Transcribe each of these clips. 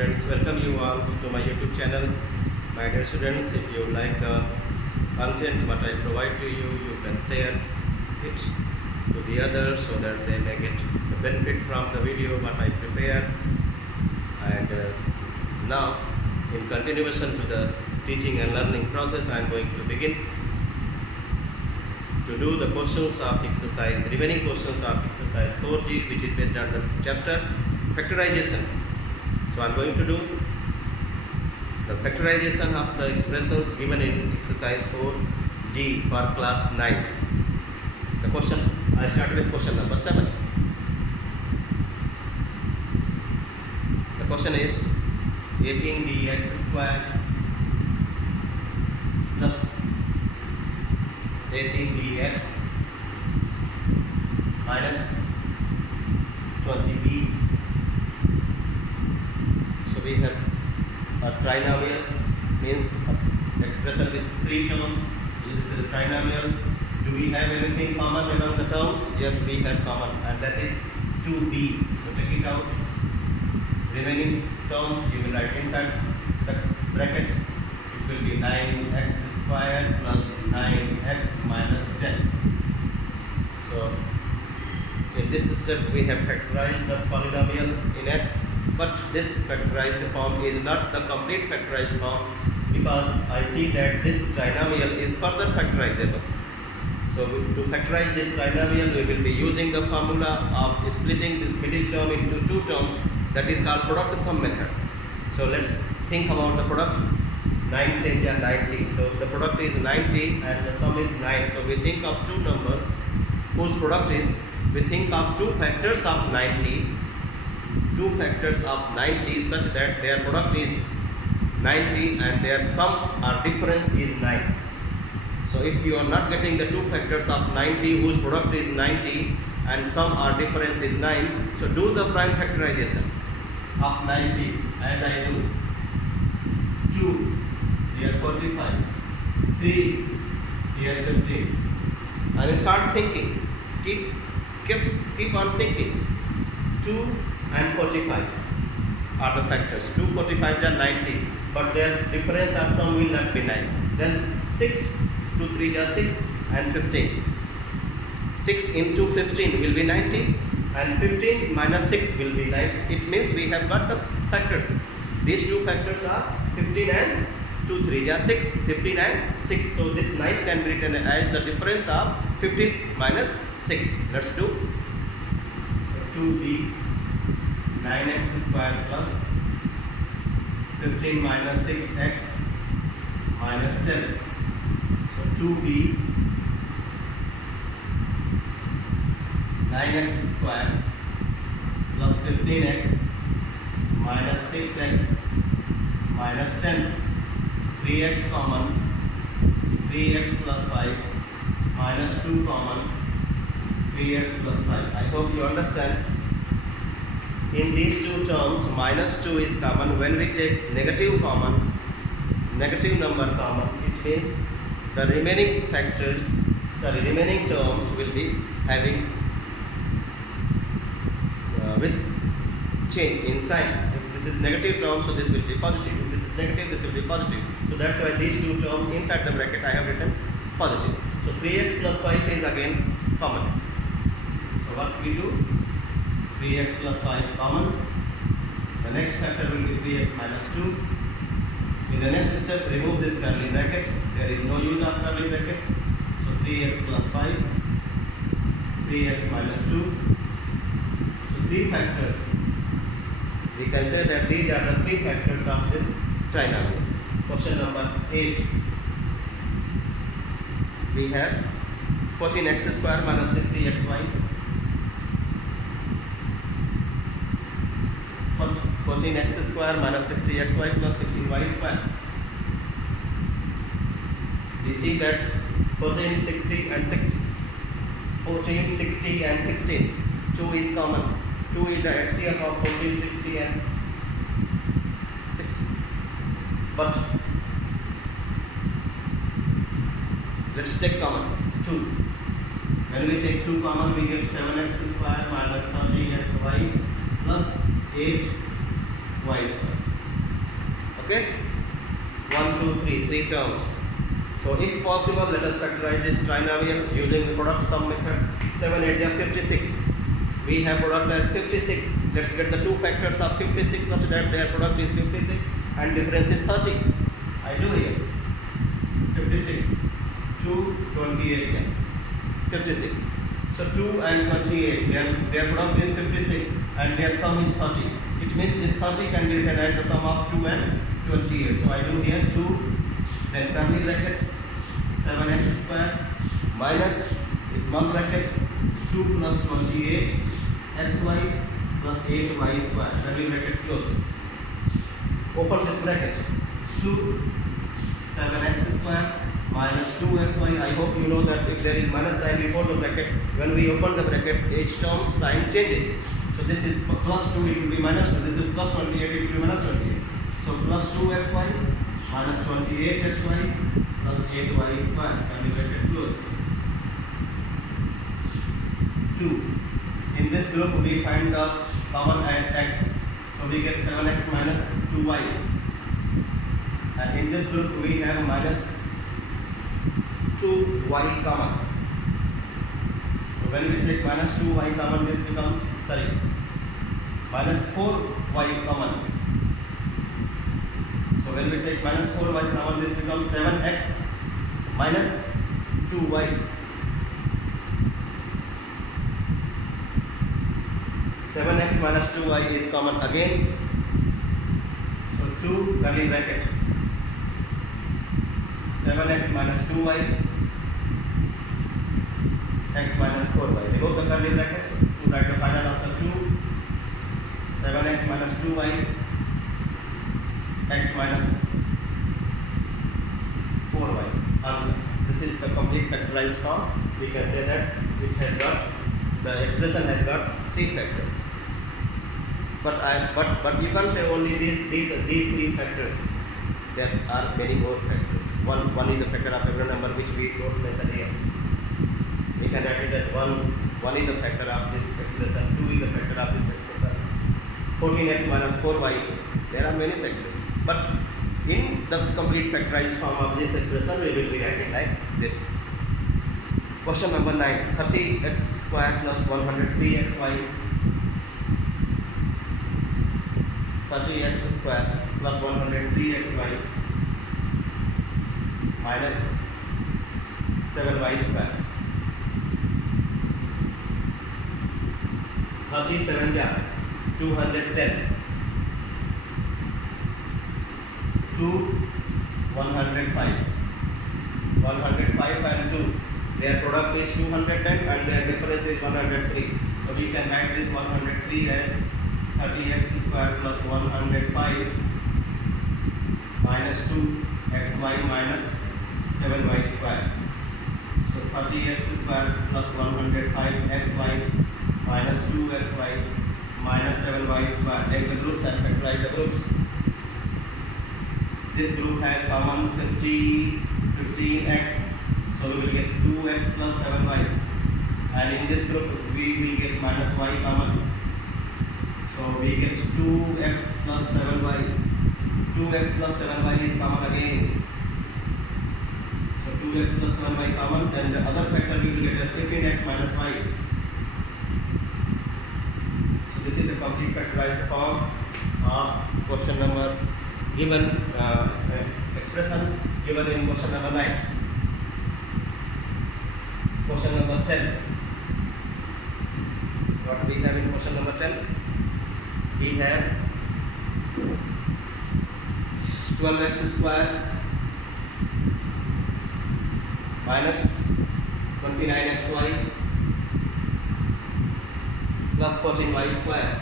students, welcome you all to my YouTube channel. My dear students, if you like the content what I provide to you, you can share it to the others so that they may get the benefit from the video what I prepare. And now, in continuation to the teaching and learning process, I am going to begin to do the questions of exercise, remaining questions of exercise 4G, which is based on the chapter factorization. So I am going to do the factorization of the expressions given in exercise 4G for class 9. The question, I start with question number 7. The question is 18dx square plus 18dx minus 20b. So we have a trinomial, means expression with 3 terms. This is a trinomial. Do we have anything common among the terms? Yes, we have common, and that is 2b. So take it out. Remaining terms you will write inside the bracket. It will be 9x square plus 9x minus 10. So in this step we have factorized the polynomial in x, but this factorized form is not the complete factorized form, because I see that this trinomial is further factorizable. So to factorize this trinomial, we will be using the formula of splitting this middle term into 2 terms, that is called product sum method. So let's think about the product. 9 10 and 90. So the product is 90 and the sum is 9. So we think of 2 numbers whose product is, we think of 2 factors of 90, 2 factors of 90 such that their product is 90 and their sum or difference is 9. So if you are not getting the 2 factors of 90 whose product is 90 and sum or difference is 9, so do the prime factorization of 90 as I do. 2 here 45, 3 here 15, and start thinking. Keep on thinking. 2 and 45 are the factors. 2 45 are 90, but their difference or sum will not be 9. Then 6 2 3 are 6 and 15. 6 into 15 will be 90, and 15 minus 6 will be 9. It means we have got the factors. These 2 factors are 15 and 2 3 are 6, 15 and 6. So this 9 can be written as the difference of 15 minus 6. Let's do. So 2b 9x square plus 15 minus 6x minus 10. So 2b 9x square plus 15x minus 6x minus 10. 3x common, 3x plus 5 minus 2 common, 3x plus 5. I hope you understand. In these 2 terms, minus 2 is common. When we take negative common, negative number common, it means the remaining factors, the remaining terms will be having with change in sign. If this is negative term, so this will be positive. If this is negative, this will be positive. So that's why these 2 terms inside the bracket I have written positive. So 3x plus 5 is again common. So what we do? 3x plus 5 common. The next factor will be 3x minus 2. In the next step, remove this curly bracket. There is no use of curly bracket. So 3x plus 5, 3x minus 2. So 3 factors. We can say that these are the 3 factors of this trinomial. Question number 8. We have 14x square minus 60xy. 14x square minus 60xy plus 16y square. We see that 14, 60 and 60. 14, 60 and 16. 2 is common. 2 is the HCF of 14, 60 and 60. But let's take common 2. When we take 2 common, we get 7x square minus 30xy plus 8y square. Okay, 1, 2, 3, three terms. So if possible, let us factorize this trinomial using the product sum method. 7, 8, 56. We have product as 56. Let's get the two factors of 56 such that their product is 56 and difference is 30. I do here 56, 2, 28 here. 56. So 2 and 28, their product is 56 and their sum is 30. It means this 30 can be written as the sum of 2 and 28. So I do here 2, then curly bracket 7x square minus small bracket 2 plus 28 xy plus 8y square, curly bracket close. Open this bracket. 2 7x square minus 2xy. I hope you know that if there is minus sign before the bracket, when we open the bracket, each term sign changes. So this is plus 2, it will be minus 2. This is plus 28, it will be minus 28. So plus 2xy minus 28xy plus 8y square, can be bracket close. 2. In this group we find the common x. So we get 7x minus 2y. And in this group we have minus 2y common. So when we take minus 2y common, this becomes, minus 4y common. So when we take minus 4y common, this becomes 7x minus 2y. 7x minus 2y is common again. So 2 curly bracket 7x minus 2y x minus 4y. Remove the curly bracket to write the final answer. 2 7x minus 2y x minus 4y. Answer. This is the complete factorized form. We can say that it has got, the expression has got 3 factors. But you can't say only these 3 factors. There are many more factors. One is the factor of every number which we don't mention here. We can write it as 1 is the factor of this expression, 2 is the factor of this expression, 14x minus 4y. There are many factors. But in the complete factorized form of this expression, we will be writing like this. Question number 9. 30x square plus 103xy. 30x square plus 103xy minus 7y square. 37 ja 210. 2 105. 105 and 2. Their product is 210 and their difference is 103. So we can write this 103 as 30x square plus 105 minus 2xy minus 7y square. So 30x square plus 105xy minus 2xy minus 7y square. Take the groups and factorize the groups. This group has common 15x. So we will get 2x plus 7y. And in this group we will get minus y common. So we get 2x plus 7y. 2x plus 7y is common again. So 2x plus 7y common. Then the other factor we will get as 15x minus y. So this is the complete factorized form of question number given expression given in question number 9. Question number 10. What we have in question number 10? We have 12x square minus 29xy plus 14y square.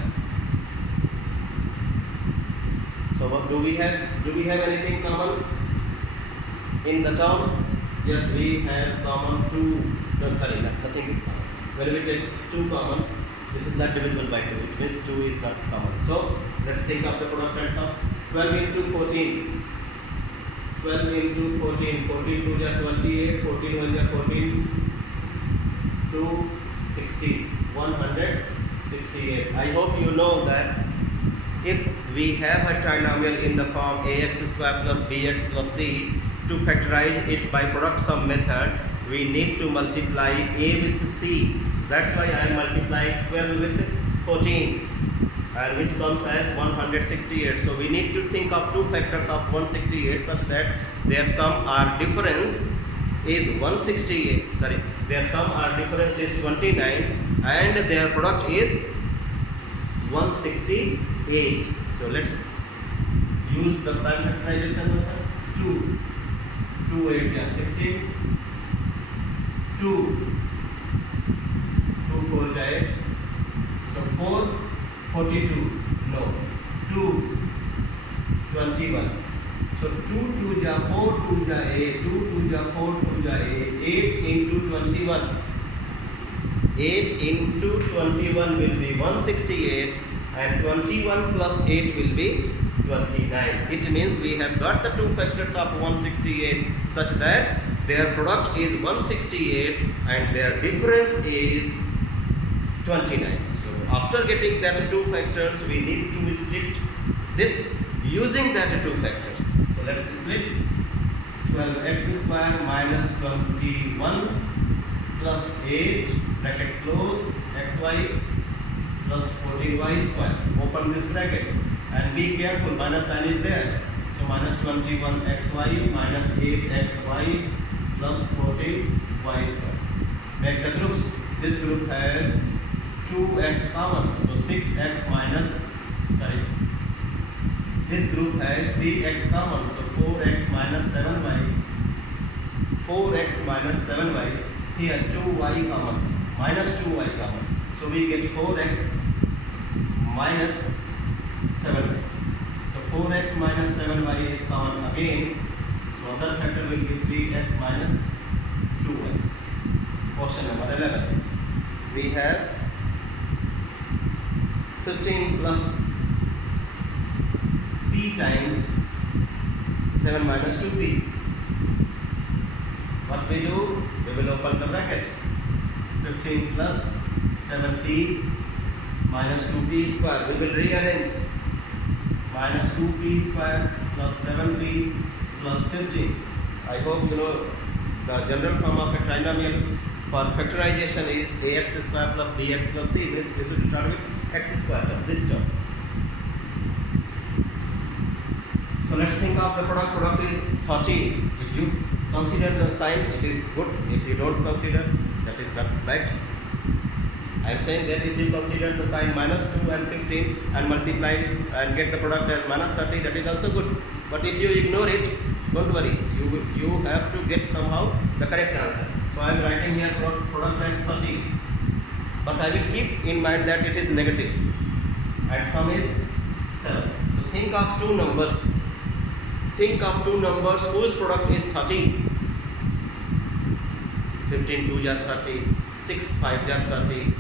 So what do we have? Do we have anything common in the terms? Yes, we have common 2. No, sorry, nothing common. When we take 2 common, this is not divisible by 2. It means 2 is not common. So let's think of the product and sum. 12 into 14. 12 into 14. 14 2 is 28. 14 1 is 14. 2 16. 168. I hope you know that If we have a trinomial in the form ax square plus bx plus c, to factorize it by product sum method, we need to multiply a with c. That's why I am multiplying 12 with 14, and which comes as 168. So we need to think of two factors of 168 such that their sum or difference is 168. Sorry, their sum or difference is 29, and their product is 168. So let's use the prime factorization method. 2 8 yeah 16, 2 4 8. So 4 42, no, 2 21. So 2 2 ja 4 2 ja 8, 2 2 ja 4 2 ja 8, 8 into 21. 8 into 21 will be 168, and 21 plus 8 will be 29. It means we have got the two factors of 168 such that their product is 168 and their difference is 29. So after getting that two factors, we need to split this using that two factors. So let's split 12x square minus 21 plus 8 bracket close xy plus 14y square, open this bracket, and be careful, minus sign is there. So minus 21xy minus 8xy plus 14y square. Make the groups. This group has 2x common, so 6x minus, sorry, this group has 3x common, so 4x minus 7y, 4x minus 7y, here 2y common, minus 2y common, so we get 4x minus 7y. So 4x minus 7y is common again, so other factor will be 3x minus 2y. Question number 11. We have 15 plus p times 7 minus 2p. What we do? We will open the bracket. 15 plus 7p minus 2p square. We will rearrange. Minus 2p square plus 7p plus 15. I hope you know the general form of a trinomial for factorization is ax square plus bx plus c. This will start with x square term, this term. So let's think of the product. Product is 30. If you consider the sign, it is good. If you don't consider, that is not right. I am saying that if you consider the sign minus 2 and 15 and multiply and get the product as minus 30, that is also good. But if you ignore it, don't worry. You have to get somehow the correct answer. So I am writing here product as 30. But I will keep in mind that it is negative and sum is 7. So think of two numbers. Think of two numbers whose product is 30. 15 2 ja 30, 6 5 ja 30.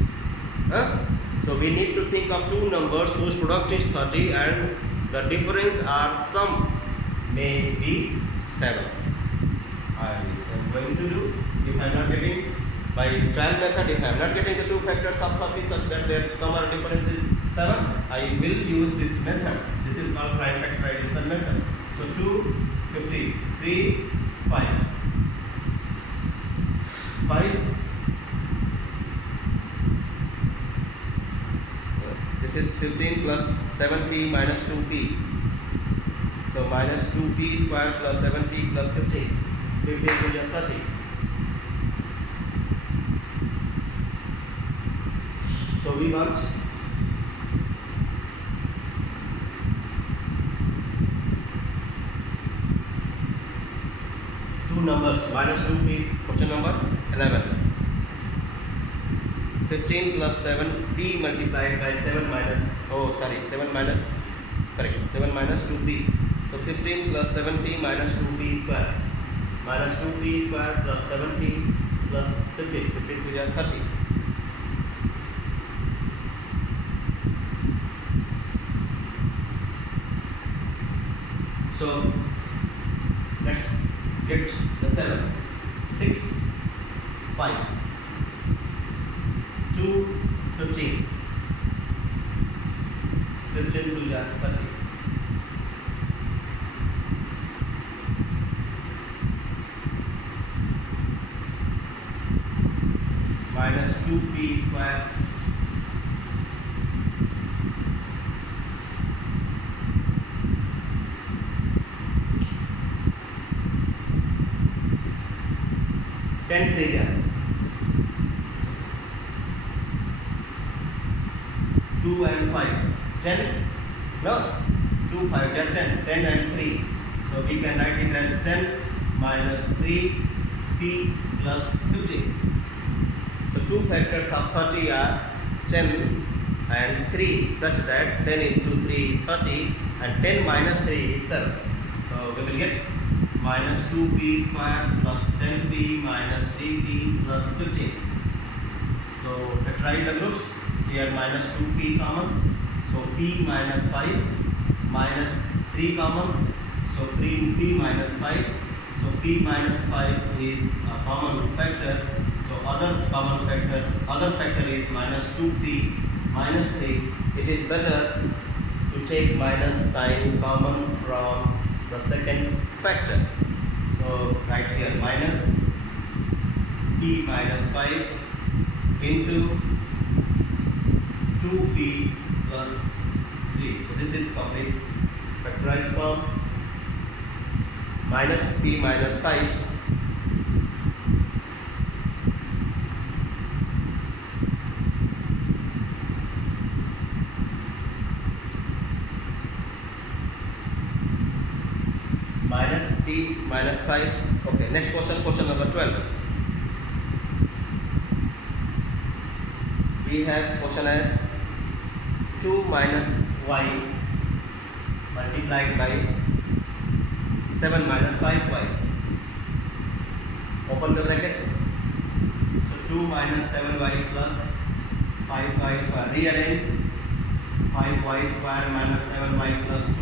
So we need to think of two numbers whose product is 30 and the difference or sum may be 7. I am going to do, if I am not getting by trial method, if I am not getting the two factors of 30 such that their sum or difference is 7, I will use this method. This is called prime factorization method. So 2, 50, 3, 5. 5. This is 15 plus 7p minus 2p. So minus 2p square plus 7p plus 15. 15 to 30. So we want two numbers, minus 2p, question number 11. 15 plus 7p multiplied by 7 minus, 7 minus, correct, 7 minus 2p. So 15 plus 7p minus 2p square. Minus 2p square plus 7p plus 15. 15 to 30. So let's get the 7. 6, 5, 2, 15. 15 2 ya 30. Minus 2p square. Ten three ya. 2 and 5. 10. No. 2 5 10. 10 and 3. So we can write it as 10 minus 3p plus 15. So two factors of 30 are 10 and 3, such that 10 into 3 is 30 and 10 minus 3 is 7. So we will get minus 2p square plus 10p minus 3p plus 15. So factorize the groups. Here minus 2p common. So p minus 5 minus 3 common. So 3p minus 5. So p minus 5 is a common factor. So other factor is minus 2p minus 3. It is better to take minus sign common from the second factor. So right here minus p minus 5 into 2p plus 3. So this is complete factorized form. Minus p minus 5 minus p minus 5. Okay, next question number 12. We have question as 2 minus y multiplied by 7 minus 5y. Open the bracket. So 2 minus 7y plus 5y square. Rearrange 5y square minus 7y plus 2.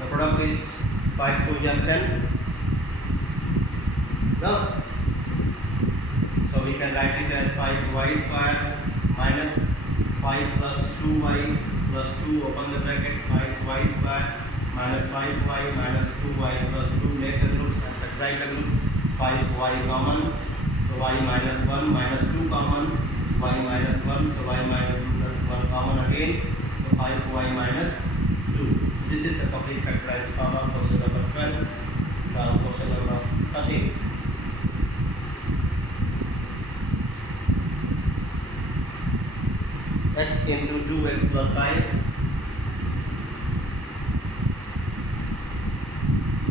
The product is 5 2 is 10. Now, so we can write it as 5y square minus 5 plus 2y plus 2. Open the bracket. 5y square minus 5y minus 2y plus 2. Make the groups and factorize the groups. 5y common. So y minus 1 minus 2 common. Y minus 1. So y minus 1 common again. So 5y minus 2. This is the complete factorized form of question number 12. Now question number 13. X into 2x plus 5.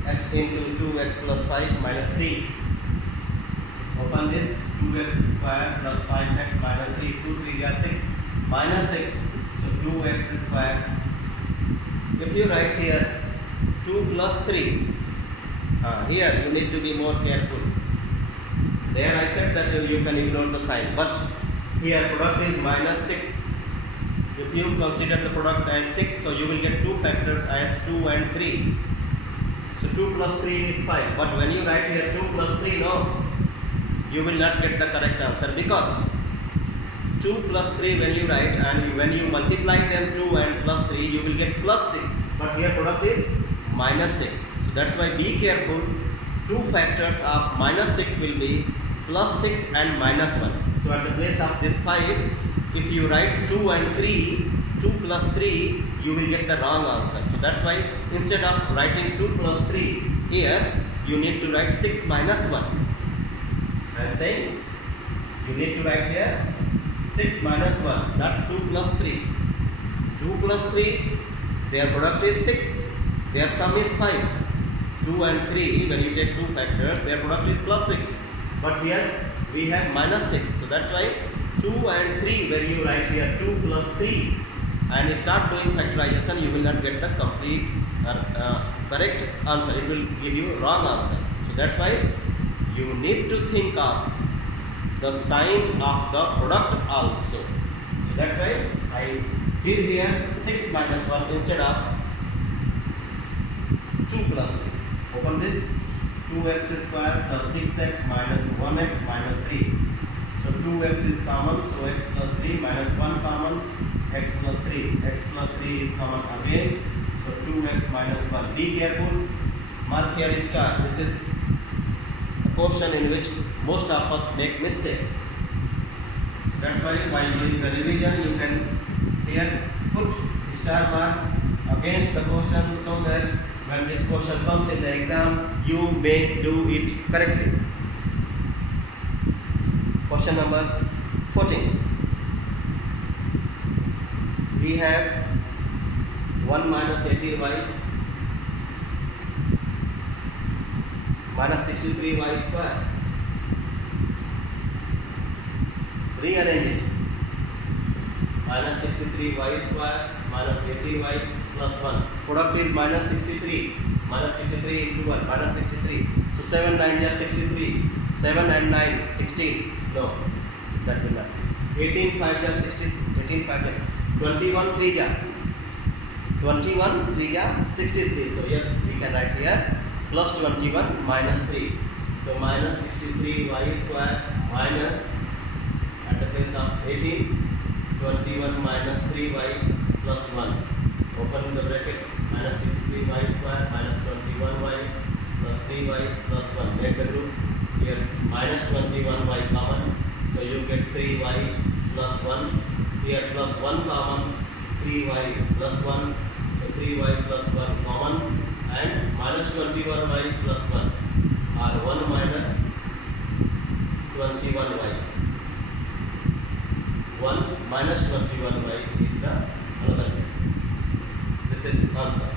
X into 2x plus 5 minus 3. Open this. 2x square plus 5x minus 3. 2 3 are 6 minus 6. So 2x square. If you write here 2 plus 3, here you need to be more careful. There I said that you can ignore the sign, but here product is minus 6. If you consider the product as 6, so you will get two factors as 2 and 3. So 2 plus 3 is 5, but when you write here 2 plus 3, no, you will not get the correct answer, because 2 plus 3 when you write, and when you multiply them 2 and plus 3, you will get plus 6, but here product is minus 6. So that's why be careful. Two factors of minus 6 will be plus 6 and minus 1. So at the place of this 5, if you write 2 and 3, 2 plus 3, you will get the wrong answer. So that's why instead of writing 2 plus 3, here you need to write 6 minus 1. I am saying you need to write here 6 minus 1, not 2 plus 3. 2 plus 3, their product is 6, their sum is 5. 2 and 3, when you take two factors, their product is plus 6. But here we have minus 6. So that's why 2 and 3, when you write here 2 plus 3 and you start doing factorization, you will not get the complete correct answer. It will give you wrong answer. So that's why you need to think of the sign of the product also. So that's why I did here 6 minus 1 instead of 2 plus 3. Open this. 2x square plus 6x minus 1x minus 3. So 2x is common, so x plus 3 minus 1 common, x plus 3. X plus 3 is common again, so 2x minus 1. Be careful, mark here star. This is a portion in which most of us make mistake. That's why while doing the revision, you can here put star mark against the question so that when this question comes in the exam, you may do it correctly. Question number 14. We have 1 minus 18y minus 63y square. Rearrange it. Minus 63y square minus 18y plus 1. Product is minus 63. Minus 63 into 1. Minus 63. So 7 9 is 63. 7 and 9 16. No, that will not be. 18 5 is 60. 18 5 is 21 3 is 21 3 is 63. So yes, we can write here plus 21 minus 3. So minus 63 y square minus at the place of 18 21 minus 3y plus 1. Open the bracket, minus 63y square minus 21y plus 3y plus 1. Make the group here minus 21y common. So you get 3y plus 1. Here plus 1 common, 3y plus 1. So 3y plus 1 common and minus 21y plus 1 or 1 minus 21y. 1 minus 21y is the another way. This is answer.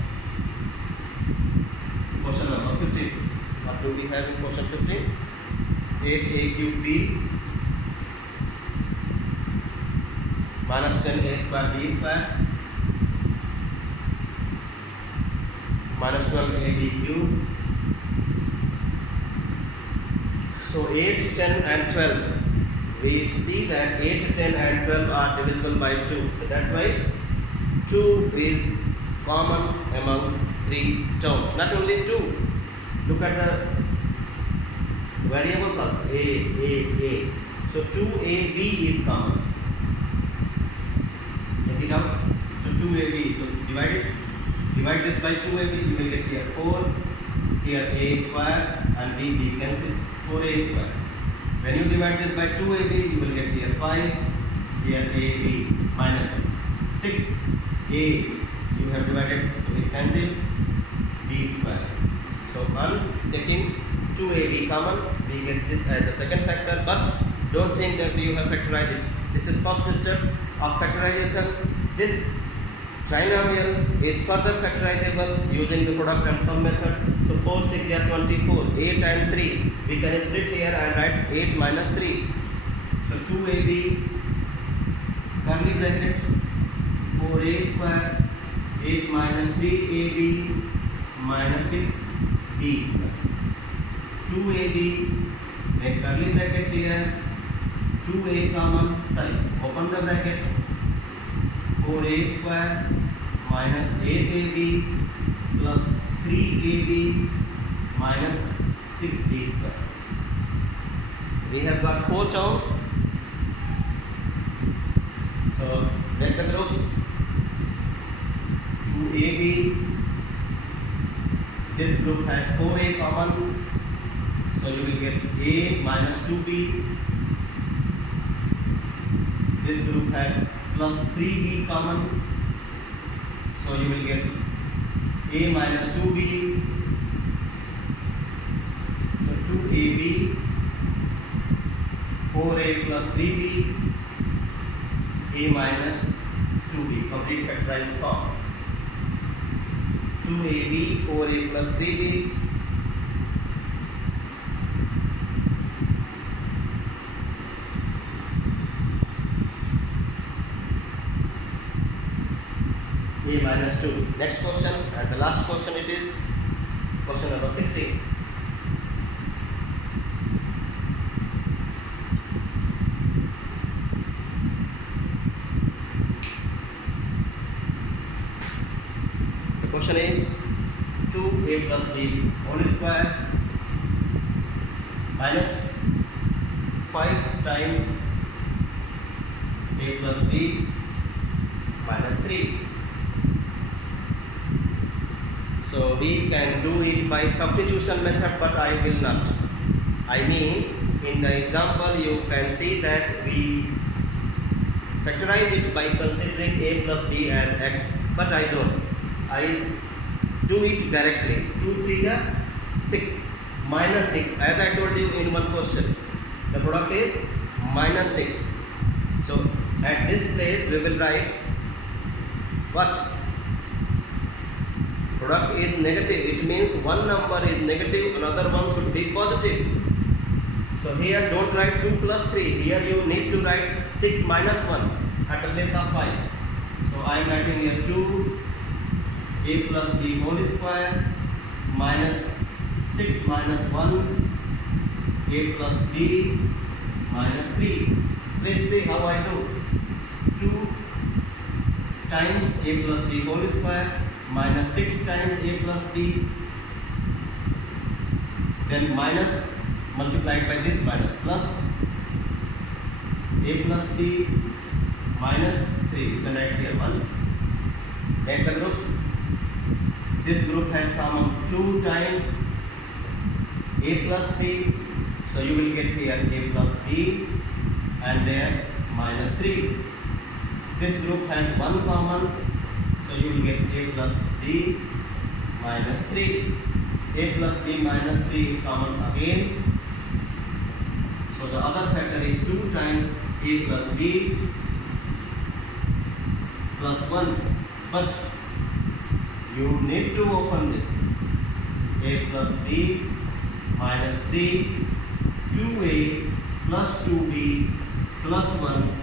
Question number 15. What do we have in question 15? 8a cube b minus 10a square b square minus 12ab cube. So 8, 10 and 12. We see that 8, 10 and 12 are divisible by 2. That's why 2 is common among 3 terms. Not only 2. Look at the variables also. A. So 2ab is common. Take it out. So 2ab. So divide it. Divide this by 2ab. You will get here 4. Here a square and b cancel. 4a square. When you divide this by 2ab, you will get here 5, here ab minus 6a. You have divided, so we cancel b square. So on taking 2ab common, we get this as the second factor, but don't think that you have factorized it. This is first step of factorization. This trinomial is further factorizable using the product and sum method. So 4, 6 is 24, 8 and 3. We can split here and write 8 minus 3. So 2ab, curly bracket, 4a square, 8 minus 3ab minus 6b square. 2ab, make curly bracket here, 2a common, open the bracket, 4a square minus 8ab plus 3ab minus 6b square. We have got 4 terms. So make the groups. 2ab, this group has 4a common, so you will get a minus 2b. This group has plus 3b common, so you will get a minus 2b. So 2ab, 4a plus 3b, a minus 2b, complete factorized form. 2ab, 4a plus 3b, a minus 2. Next question, and the last question, it is question number 16. The question is 2a plus b whole square minus 5 times a plus b minus 3. So we can do it by substitution method, but I will not. I mean, in the example you can see that we factorize it by considering a plus b as x, but I don't. I do it directly. 2 3 are 6 minus 6, as I told you in one question. The product is minus 6. So at this place we will write what? Product is negative. It means one number is negative, another one should be positive. So here don't write 2 plus 3. Here you need to write 6 minus 1 at the place of 5. So I am writing here 2 a plus b whole square minus 6 minus 1 a plus b minus 3. Let's see how I do. 2 times a plus b whole square minus 6 times a plus b, then minus multiplied by this minus plus a plus b minus 3. You can write here 1. Make the groups. This group has common 2 times a plus b, so you will get here a plus b and there minus 3. This group has 1 common, so you will get a plus b minus 3. A plus b minus 3 is common again. So the other factor is 2 times a plus b plus 1. But you need to open this. A plus b minus 3, 2a plus 2b plus 1.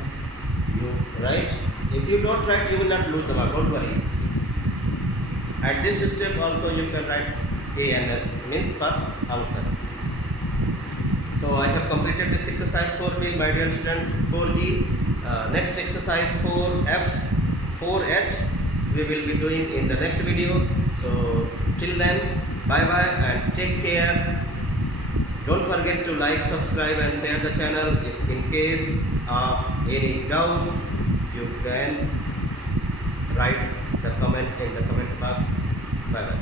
You write. If you don't write, you will not lose the mark. Don't worry. At this step also you can write A and S, means for answer. So I have completed this exercise 4b, my dear students. 4g. Next exercise 4f, 4h we will be doing in the next video. So till then, bye bye and take care. Don't forget to like, subscribe and share the channel. If in case of any doubt, you can write the comment in the comment box. Bye bye.